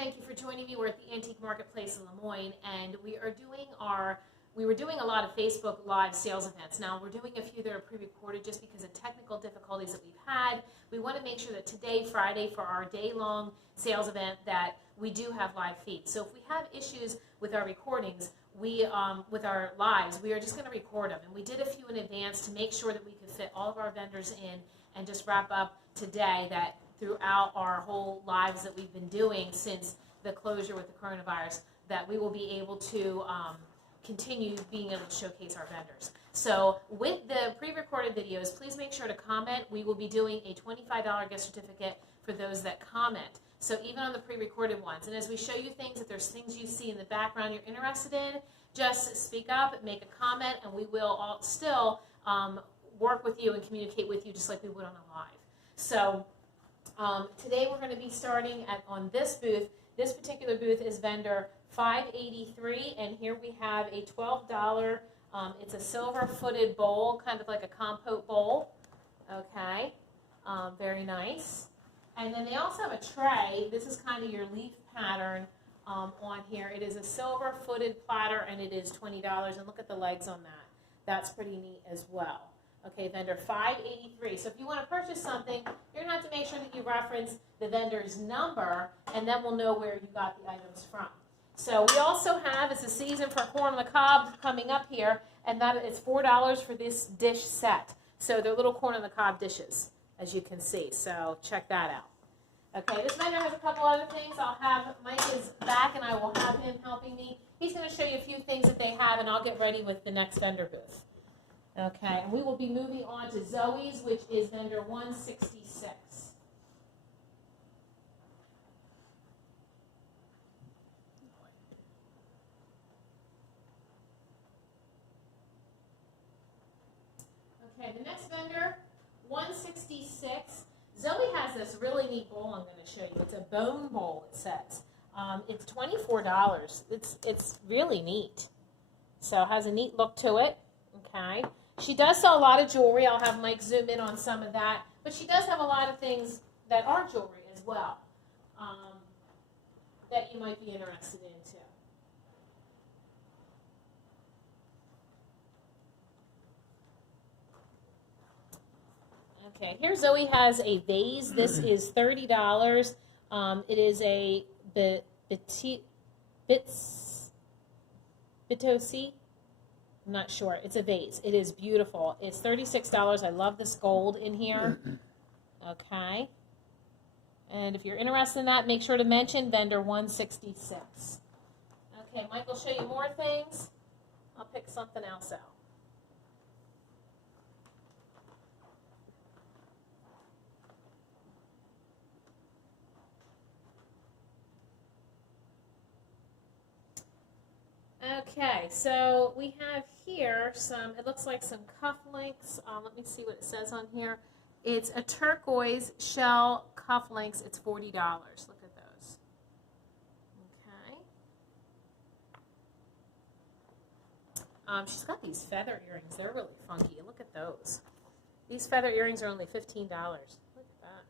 thank you for joining me. We're at the Antique Marketplace in Lemoyne, and we were doing a lot of Facebook Live sales events. Now, we're doing a few that are pre-recorded just because of technical difficulties that we've had. We want to make sure that today, Friday, for our day-long sales event, that we do have live feeds. So if we have issues with our recordings, with our lives, we are just going to record them. And we did a few in advance to make sure that we could fit all of our vendors in and just wrap up today that throughout our whole lives that we've been doing since the closure with the coronavirus, that we will be able to continue being able to showcase our vendors. So with the pre-recorded videos, please make sure to comment. We will be doing a $25 gift certificate for those that comment. So even on the pre-recorded ones. And as we show you things, if there's things you see in the background you're interested in, just speak up, make a comment, and we will all still work with you and communicate with you just like we would on a live. So today we're going to be starting on this booth. This particular booth is vendor 583, and here we have a $12, it's a silver-footed bowl, kind of like a compote bowl. Okay, very nice. And then they also have a tray. This is kind of your leaf pattern on here. It is a silver-footed platter, and it is $20, and look at the legs on that. That's pretty neat as well. Okay, vendor 583. So if you want to purchase something, you're going to have to make sure that you reference the vendor's number, and then we'll know where you got the items from. So we also have, it's the season for corn on the cob coming up here, and that it's $4 for this dish set. So they're little corn on the cob dishes, as you can see. So check that out. Okay, this vendor has a couple other things. Mike is back, and I will have him helping me. He's going to show you a few things that they have, and I'll get ready with the next vendor booth. Okay, and we will be moving on to Zoe's, which is vendor 166. Okay, the next vendor, 166. Zoe has this really neat bowl I'm going to show you. It's a bone bowl, it says. It's $24. It's really neat. So it has a neat look to it. Okay. She does sell a lot of jewelry. I'll have Mike zoom in on some of that. But she does have a lot of things that are jewelry as well that you might be interested in too. Okay, here Zoe has a vase. This is $30. It is a Bitosi. I'm not sure. It's a vase. It is beautiful. It's $36. I love this gold in here. Okay. And if you're interested in that, make sure to mention vendor 166. Okay, Mike will show you more things. I'll pick something else out. Okay, so we have here some, it looks like some cufflinks. Let me see what it says on here. It's a turquoise shell cufflinks. It's $40. Look at those. Okay. She's got these feather earrings. They're really funky. Look at those. These feather earrings are only $15. Look at that.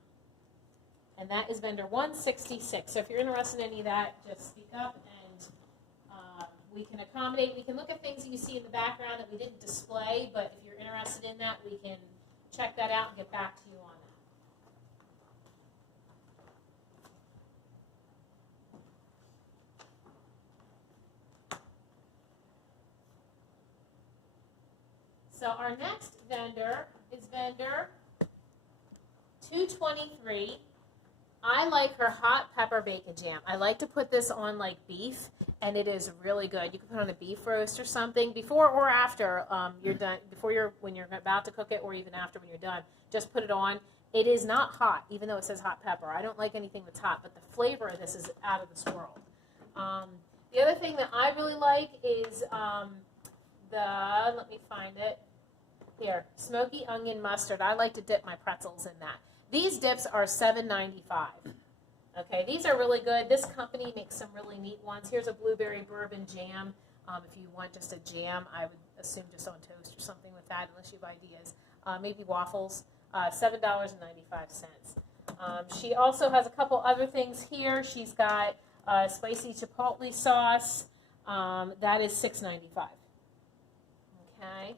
And that is vendor 166. So if you're interested in any of that, just speak up and we can accommodate. We can look at things that you see in the background that we didn't display, but if you're interested in that, we can check that out and get back to you on that. So our next vendor is vendor 223. I like her hot pepper bacon jam. I like to put this on like beef, and it is really good. You can put it on a beef roast or something before or after you're done. When you're about to cook it, or even after when you're done, just put it on. It is not hot, even though it says hot pepper. I don't like anything that's hot, but the flavor of this is out of this world. The other thing that I really like is let me find it here, smoky onion mustard. I like to dip my pretzels in that. These dips are $7.95. Okay, these are really good. This company makes some really neat ones. Here's a blueberry bourbon jam. If you want just a jam, I would assume just on toast or something with that, unless you have ideas. Maybe waffles, $7.95. She also has a couple other things here. She's got spicy chipotle sauce. That is $6.95. Okay.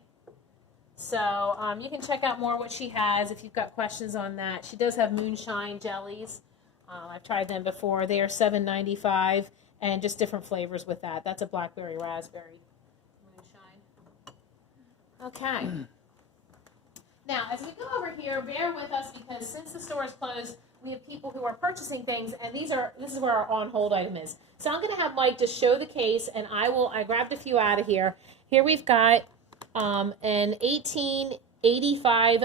So you can check out more what she has if you've got questions on that. She does have moonshine jellies. I've tried them before. They are $7.95 and just different flavors with that. That's a blackberry raspberry moonshine. Okay. Now, as we go over here, bear with us because since the store is closed, we have people who are purchasing things, and this is where our on-hold item is. So I'm going to have Mike just show the case, and I grabbed a few out of here. Here we've got an 1885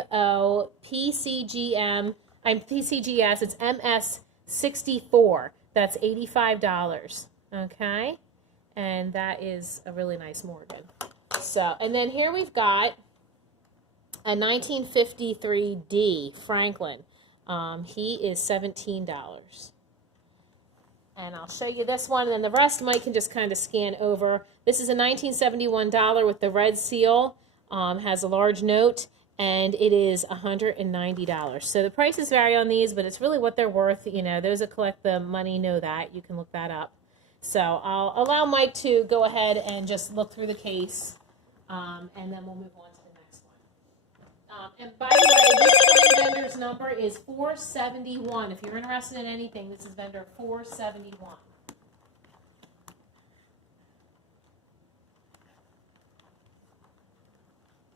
PCGS. It's MS64. That's $85. Okay, and that is a really nice Morgan. So, and then here we've got a 1953D Franklin. He is $17. And I'll show you this one, and then the rest Mike can just kind of scan over. This is a $1971 with the red seal, has a large note, and it is $190. So the prices vary on these, but it's really what they're worth. You know, those that collect the money know that. You can look that up. So I'll allow Mike to go ahead and just look through the case, and then we'll move on to the next one. And by the way, this vendor's number is 471. If you're interested in anything, this is vendor 471.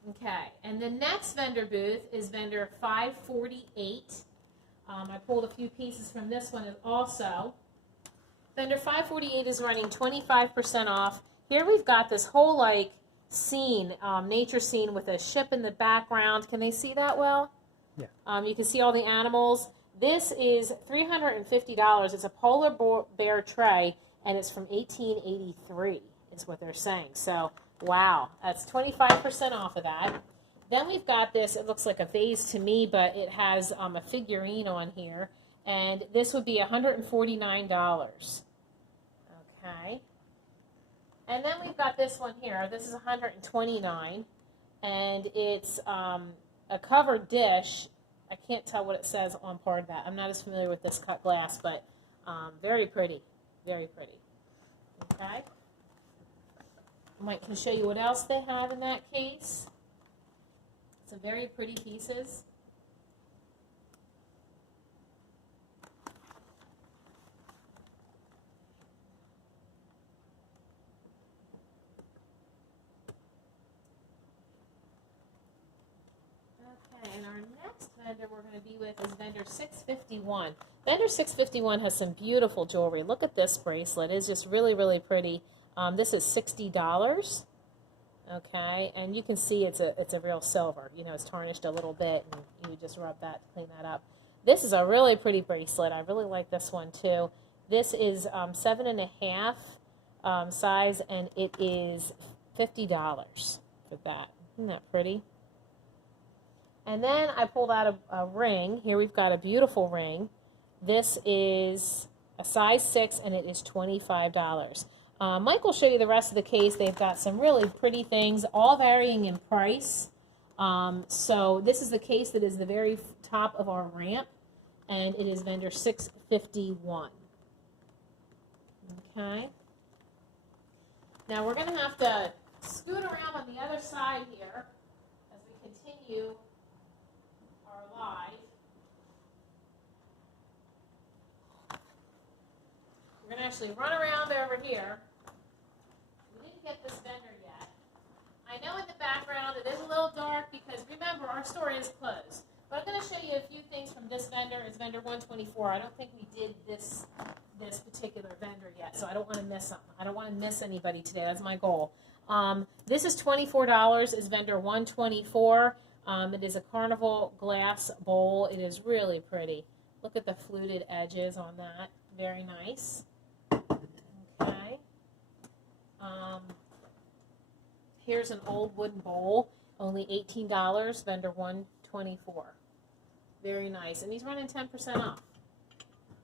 Okay, and the next vendor booth is vendor 548. I pulled a few pieces from this one also. Vendor 548 is running 25% off. Here we've got this whole like scene, nature scene with a ship in the background. Can they see that well? Yeah. You can see all the animals. This is $350. It's a polar bear tray, and it's from 1883 is what they're saying. So, wow, that's 25% off of that. Then we've got this, it looks like a vase to me, but it has a figurine on here, and this would be $149. Okay. And then we've got this one here. This is $129, and it's a covered dish. I can't tell what it says on part of that. I'm not as familiar with this cut glass, but very pretty, very pretty. Okay. Mike can show you what else they have in that case. Some very pretty pieces. And our next vendor we're going to be with is vendor 651. Vendor 651 has some beautiful jewelry. Look at this bracelet. It's just really, really pretty. This is $60. Okay, and you can see it's a real silver. You know, it's tarnished a little bit, and you just rub that to clean that up. This is a really pretty bracelet. I really like this one too. This is 7.5 size, and it is $50 for that. Isn't that pretty? And then I pulled out a ring. Here we've got a beautiful ring. This is a size 6, and it is $25. Mike will show you the rest of the case. They've got some really pretty things, all varying in price. So this is the case that is the very top of our ramp, and it is vendor 651. Okay. Now we're going to have to scoot around on the other side here as we continue our live. We're going to actually run around over here. We didn't get this vendor yet. I know in the background it is a little dark because remember our store is closed. But I'm going to show you a few things from this vendor. It's vendor 124. I don't think we did this particular vendor yet, so I don't want to miss something. I don't want to miss anybody today. That's my goal. This is $24. Is vendor 124. It is a carnival glass bowl. It is really pretty. Look at the fluted edges on that. Very nice. Okay. Here's an old wooden bowl. Only $18. Vendor 124. Very nice. And he's running 10% off.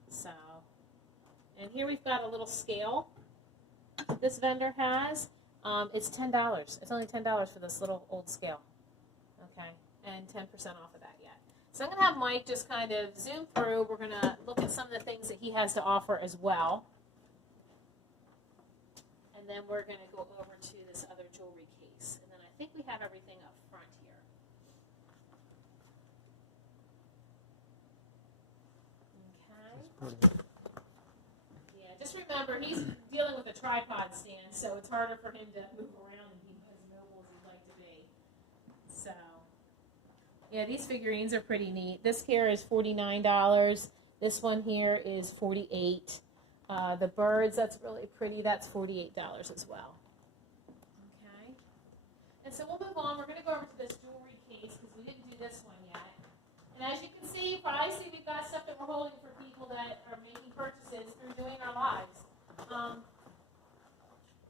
So, and here we've got a little scale this vendor has. It's $10. It's only $10 for this little old scale. Okay, and 10% off of that yet. So I'm going to have Mike just kind of zoom through. We're going to look at some of the things that he has to offer as well. then we're going to go over to this other jewelry case. And then I think we have everything up front here. Okay. Yeah, just remember, he's dealing with a tripod stand, so it's harder for him to move around and be as mobile as he'd like to be. So, yeah, these figurines are pretty neat. This here is $49. This one here is $48. The birds, that's really pretty. That's $48 as well. Okay. And so we'll move on. We're going to go over to this jewelry case because we didn't do this one yet. And as you can see, obviously we've got stuff that we're holding for people that are making purchases through doing our lives.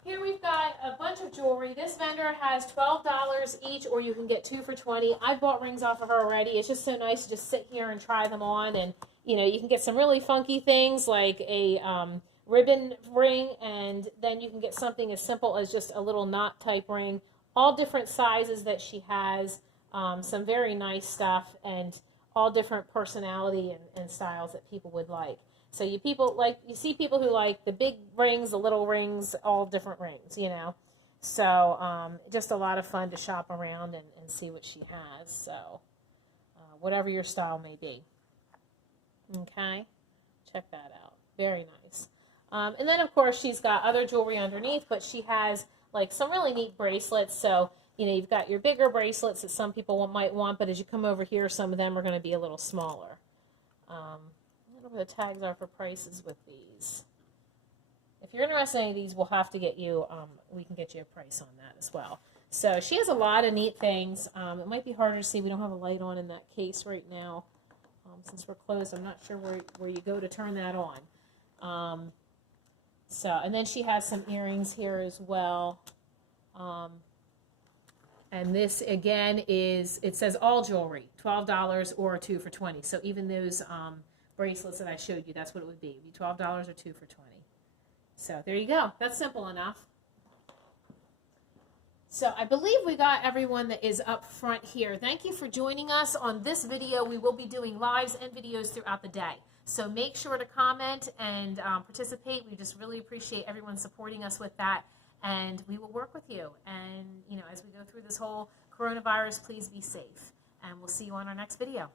Here we've got a bunch of jewelry. This vendor has $12 each, or you can get 2 for $20. I bought rings off of her already. It's just so nice to just sit here and try them on. And, you know, you can get some really funky things like a ribbon ring, and then you can get something as simple as just a little knot type ring. All different sizes that she has. Some very nice stuff, and all different personality and styles that people would like. So you see people who like the big rings, the little rings, all different rings, you know. So just a lot of fun to shop around and see what she has. So whatever your style may be. Okay, check that out. Very nice. And then of course she's got other jewelry underneath, but she has like some really neat bracelets. So you know, you've got your bigger bracelets that some people might want, but as you come over here, some of them are going to be a little smaller. I don't know what the tags are for prices with these. If you're interested in any of these, we'll have to get you, we can get you a price on that as well. So she has a lot of neat things. It might be harder to see. We don't have a light on in that case right now. Since we're closed, I'm not sure where you go to turn that on. And then she has some earrings here as well. And this, again, it says all jewelry, $12 or 2 for $20. So even those bracelets that I showed you, that's what it would be. It would be $12 or 2 for $20. So there you go. That's simple enough. So I believe we got everyone that is up front here. Thank you for joining us on this video. We will be doing lives and videos throughout the day. So make sure to comment and participate. We just really appreciate everyone supporting us with that. And we will work with you. And, you know, as we go through this whole coronavirus, please be safe. And we'll see you on our next video.